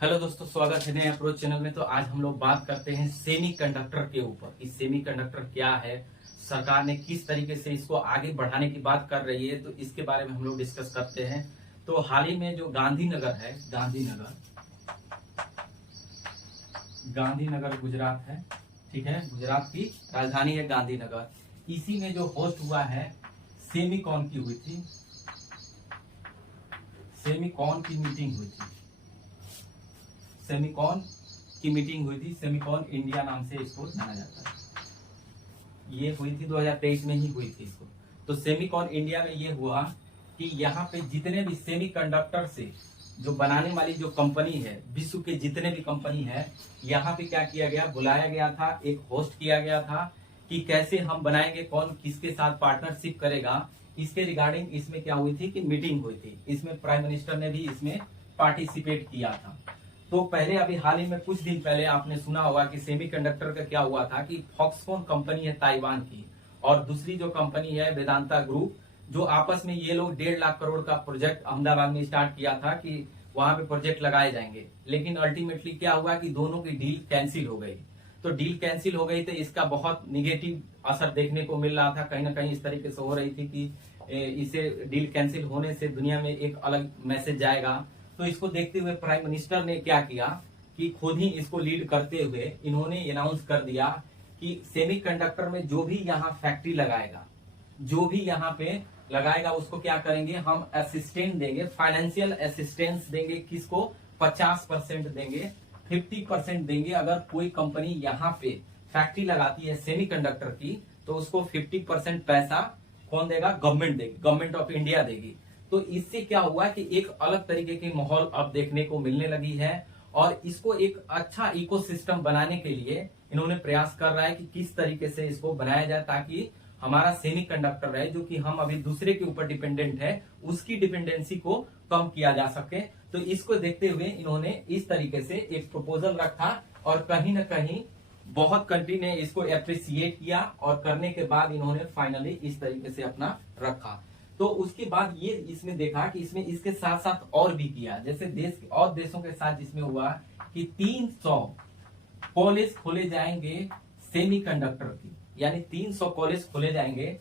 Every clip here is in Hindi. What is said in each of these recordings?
हेलो दोस्तों, स्वागत है नए अप्रोच चैनल में। तो आज हम लोग बात करते हैं सेमीकंडक्टर के ऊपर। इस सेमीकंडक्टर क्या है, सरकार ने किस तरीके से इसको आगे बढ़ाने की बात कर रही है, तो इसके बारे में हम लोग डिस्कस करते हैं। तो हाल ही में जो गांधीनगर है, गांधीनगर गुजरात है, ठीक है, गुजरात की राजधानी है गांधीनगर। इसी में जो होस्ट हुआ है सेमीकॉन की हुई थी, सेमीकॉन की मीटिंग हुई थी, सेमीकॉन की मीटिंग हुई थी। सेमीकॉन इंडिया नाम से इसको जाना जाता है। ये हुई थी 2023 में ही हुई थी इसको। तो सेमीकॉन इंडिया में ये हुआ कि यहाँ पे जितने भी सेमीकंडक्टर से जो बनाने वाली जो कंपनी है, विश्व के जितने भी कंपनी है, यहाँ पे क्या किया गया, बुलाया गया था, एक होस्ट किया गया था कि कैसे हम बनाएंगे, कौन किसके साथ पार्टनरशिप करेगा। इसके रिगार्डिंग इसमें क्या हुई थी कि मीटिंग हुई थी। इसमें प्राइम मिनिस्टर ने भी इसमें पार्टिसिपेट किया था। तो पहले अभी हाल ही में कुछ दिन पहले आपने सुना होगा कि सेमीकंडक्टर का क्या हुआ था कि फॉक्सकॉन कंपनी है ताइवान की, और दूसरी जो कंपनी है वेदांता ग्रुप, जो आपस में ये लोग 1.5 लाख करोड़ का प्रोजेक्ट अहमदाबाद में स्टार्ट किया था कि वहां पे प्रोजेक्ट लगाए जाएंगे। लेकिन अल्टीमेटली क्या हुआ कि दोनों की डील कैंसिल हो गई। तो डील कैंसिल हो गई तो इसका बहुत निगेटिव असर देखने को मिल रहा था। कहीं ना कहीं इस तरीके से हो रही थी कि इसे डील कैंसिल होने से दुनिया में एक अलग मैसेज जाएगा। तो इसको देखते हुए प्राइम मिनिस्टर ने क्या किया कि खुद ही इसको लीड करते हुए इन्होंने अनाउंस कर दिया कि सेमीकंडक्टर में जो भी यहाँ फैक्ट्री लगाएगा, जो भी यहाँ पे लगाएगा, उसको क्या करेंगे, हम असिस्टेंट देंगे, फाइनेंशियल असिस्टेंस देंगे। किसको? 50% देंगे, 50% देंगे। अगर कोई कंपनी यहाँ पे फैक्ट्री लगाती है सेमीकंडक्टर की, तो उसको 50% पैसा कौन देगा? गवर्नमेंट देगी, गवर्नमेंट ऑफ इंडिया देगी। तो इससे क्या हुआ कि एक अलग तरीके की माहौल अब देखने को मिलने लगी है, और इसको एक अच्छा इकोसिस्टम बनाने के लिए इन्होंने प्रयास कर रहा है कि किस तरीके से इसको बनाया जाए ताकि हमारा सेमीकंडक्टर रहे, जो कि हम अभी दूसरे के ऊपर डिपेंडेंट है, उसकी डिपेंडेंसी को कम किया जा सके। तो इसको देखते हुए इन्होंने इस तरीके से एक प्रपोजल रखा, और कहीं ना कहीं बहुत कंट्री ने इसको अप्रिसिएट किया, और करने के बाद इन्होंने फाइनली इस तरीके से अपना रखा। तो उसके बाद ये इसमें देखा कि इसमें इसके साथ साथ और भी किया, जैसे देश और देशों के साथ इसमें हुआ कि 300 कॉलेज खोले जाएंगे सेमीकंडक्टर की, यानी 300 कॉलेज खोले जाएंगे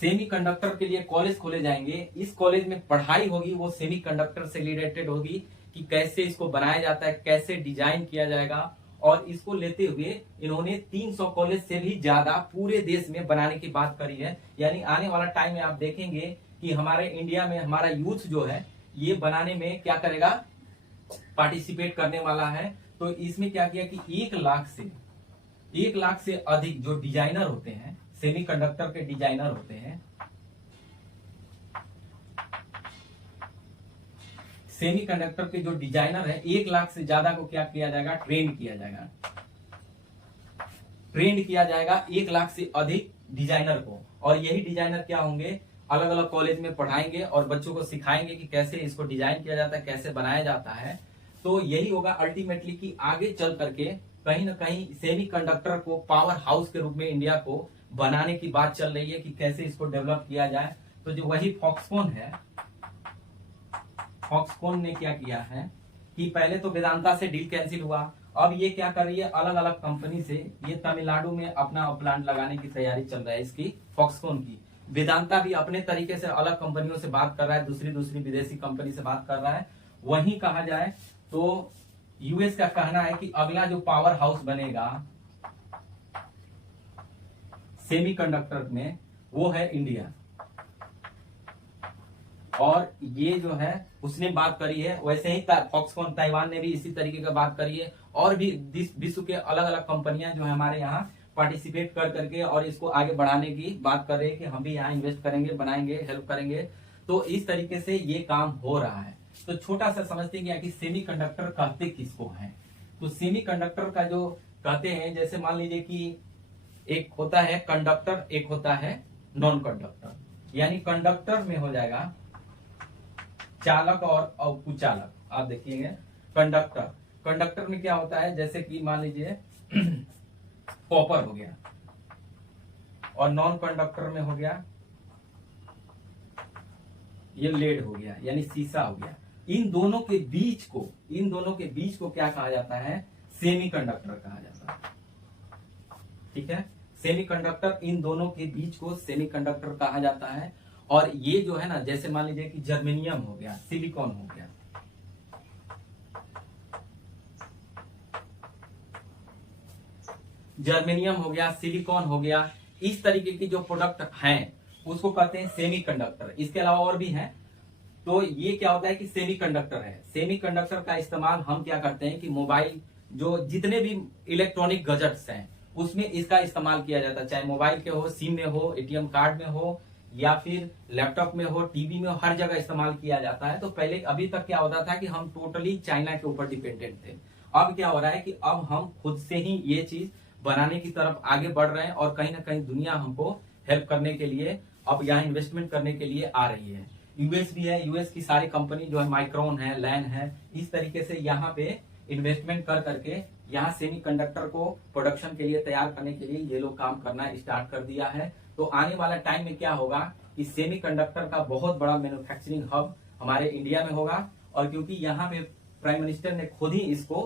सेमीकंडक्टर के लिए कॉलेज खोले जाएंगे। इस कॉलेज में पढ़ाई होगी, वो सेमीकंडक्टर से रिलेटेड होगी कि कैसे इसको बनाया जाता है, कैसे डिजाइन किया जाएगा। और इसको लेते हुए इन्होंने 300 कॉलेज से भी ज्यादा पूरे देश में बनाने की बात करी है। यानी आने वाला टाइम में आप देखेंगे कि हमारे इंडिया में हमारा यूथ जो है ये बनाने में क्या करेगा, पार्टिसिपेट करने वाला है। तो इसमें क्या किया कि 1 लाख से अधिक जो डिजाइनर होते हैं, सेमीकंडक्टर के डिजाइनर होते हैं, सेमीकंडक्टर के जो डिजाइनर है, 1 लाख से ज्यादा को क्या किया जाएगा, ट्रेंड किया जाएगा 1 लाख से अधिक डिजाइनर को। और यही डिजाइनर क्या होंगे, अलग अलग कॉलेज में पढ़ाएंगे और बच्चों को सिखाएंगे कि कैसे इसको डिजाइन किया जाता है, कैसे बनाया जाता है। तो यही होगा अल्टीमेटली कि आगे चल करके कहीं ना कहीं सेमीकंडक्टर को पावर हाउस के रूप में इंडिया को बनाने की बात चल रही है कि कैसे इसको डेवलप किया जाए। तो जो वही फॉक्सकॉन है, फॉक्सकॉन ने क्या किया है कि पहले तो वेदांता से डील कैंसिल हुआ, अब ये क्या कर रही है, अलग अलग कंपनी से ये तमिलनाडु में अपना प्लांट लगाने की तैयारी चल रहा है इसकी, फॉक्सकॉन की। वेदांता भी अपने तरीके से अलग कंपनियों से बात कर रहा है, दूसरी विदेशी कंपनी से बात कर रहा है। वहीं कहा जाए तो यूएस का कहना है कि अगला जो पावर हाउस बनेगा सेमीकंडक्टर में वो है इंडिया। और ये जो है उसने बात करी है, वैसे ही फॉक्सकॉन ताइवान ने भी इसी तरीके का बात करी है। और भी विश्व के अलग अलग कंपनियां जो है हमारे यहाँ पार्टिसिपेट कर करके और इसको आगे बढ़ाने की बात कर रहे हैं कि हम भी यहाँ इन्वेस्ट करेंगे, बनाएंगे, हेल्प करेंगे। तो इस तरीके से ये काम हो रहा है। तो छोटा सा समझते हैं कि सेमीकंडक्टर कहते किसको हैं। तो सेमीकंडक्टर का जो कहते हैं, जैसे मान लीजिए कि एक होता है कंडक्टर, एक होता है नॉन कंडक्टर। यानी कंडक्टर में हो जाएगा चालक और कुचालक। आप देखिएगा कंडक्टर में क्या होता है, जैसे कि मान लीजिए कॉपर हो गया, और नॉन कंडक्टर में हो गया ये लेड हो गया यानी शीशा हो गया। इन दोनों के बीच को क्या कहा जाता है? सेमीकंडक्टर कहा जाता है। ठीक है, सेमीकंडक्टर, इन दोनों के बीच को सेमीकंडक्टर कहा जाता है। और ये जो है ना, जैसे मान लीजिए कि जर्मेनियम हो गया, सिलिकॉन हो गया, जर्मेनियम हो गया, सिलिकॉन हो गया, इस तरीके की जो प्रोडक्ट हैं उसको कहते हैं सेमीकंडक्टर। इसके अलावा और भी हैं। तो ये क्या होता है कि सेमीकंडक्टर है। सेमीकंडक्टर का इस्तेमाल हम क्या करते हैं कि मोबाइल, जो जितने भी इलेक्ट्रॉनिक गैजेट्स हैं उसमें इसका इस्तेमाल किया जाता है, चाहे मोबाइल के हो, सिम में हो, एटीएम कार्ड में हो, या फिर लैपटॉप में हो, टीवी में हो, हर जगह इस्तेमाल किया जाता है। तो पहले अभी तक क्या होता था कि हम टोटली चाइना के ऊपर डिपेंडेंट थे। अब क्या हो रहा है कि अब हम खुद से ही ये चीज बनाने की तरफ आगे बढ़ रहे हैं और कहीं ना कहीं दुनिया हमको हेल्प करने के लिए, अब यहाँ इन्वेस्टमेंट करने के लिए आ रही है। यूएस भी है, यूएस की सारी कंपनी जो है, माइक्रोन है, लैन है, इस तरीके से यहाँ पे इन्वेस्टमेंट कर करके यहाँ सेमीकंडक्टर को प्रोडक्शन के लिए तैयार करने के लिए ये लोग काम करना स्टार्ट कर दिया है। तो आने वाला टाइम में क्या होगा कि सेमीकंडक्टर का बहुत बड़ा मैन्युफैक्चरिंग हब हमारे इंडिया में होगा। और क्योंकि यहाँ पे प्राइम मिनिस्टर ने खुद ही इसको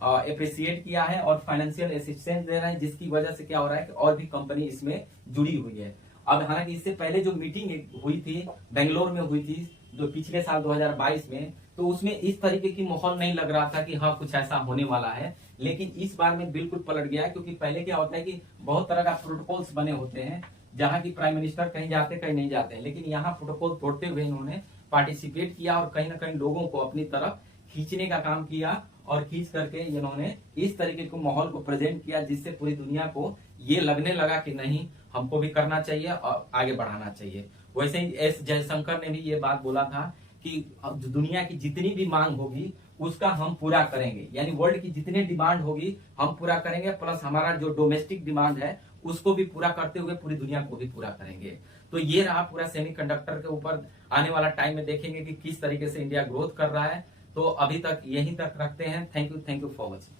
अप्रिशिएट किया है और फाइनेंशियल असिस्टेंस दे रहे हैं, जिसकी वजह से क्या हो रहा है कि और भी कंपनी इसमें जुड़ी हुई है। अब हालांकि इससे पहले जो मीटिंग हुई थी, बेंगलोर में हुई थी, जो पिछले साल 2022 में, तो उसमें इस तरीके की माहौल नहीं लग रहा था कि हाँ कुछ ऐसा होने वाला है। लेकिन इस बार में बिल्कुल पलट गया है, क्योंकि पहले क्या होता है कि बहुत तरह का प्रोटोकॉल्स बने होते हैं, जहाँ की प्राइम मिनिस्टर कहीं जाते कहीं नहीं जाते हैं, लेकिन यहाँ प्रोटोकॉल तोड़ते हुए इन्होंने पार्टिसिपेट किया और कहीं ना कहीं लोगों को अपनी तरफ खींचने का काम किया और खींच करके इन्होंने इस तरीके को माहौल को प्रेजेंट किया, जिससे पूरी दुनिया को ये लगने लगा कि नहीं, हमको भी करना चाहिए और आगे बढ़ाना चाहिए। वैसे ही एस जयशंकर ने भी ये बात बोला था कि दुनिया की जितनी भी मांग होगी उसका हम पूरा करेंगे, यानी वर्ल्ड की जितनी डिमांड होगी हम पूरा करेंगे, प्लस हमारा जो डोमेस्टिक डिमांड है उसको भी पूरा करते हुए पूरी दुनिया को भी पूरा करेंगे। तो ये रहा पूरा सेमीकंडक्टर के ऊपर। आने वाला टाइम में देखेंगे कि किस तरीके से इंडिया ग्रोथ कर रहा है। तो अभी तक यहीं तक रखते हैं। Thank you for watching.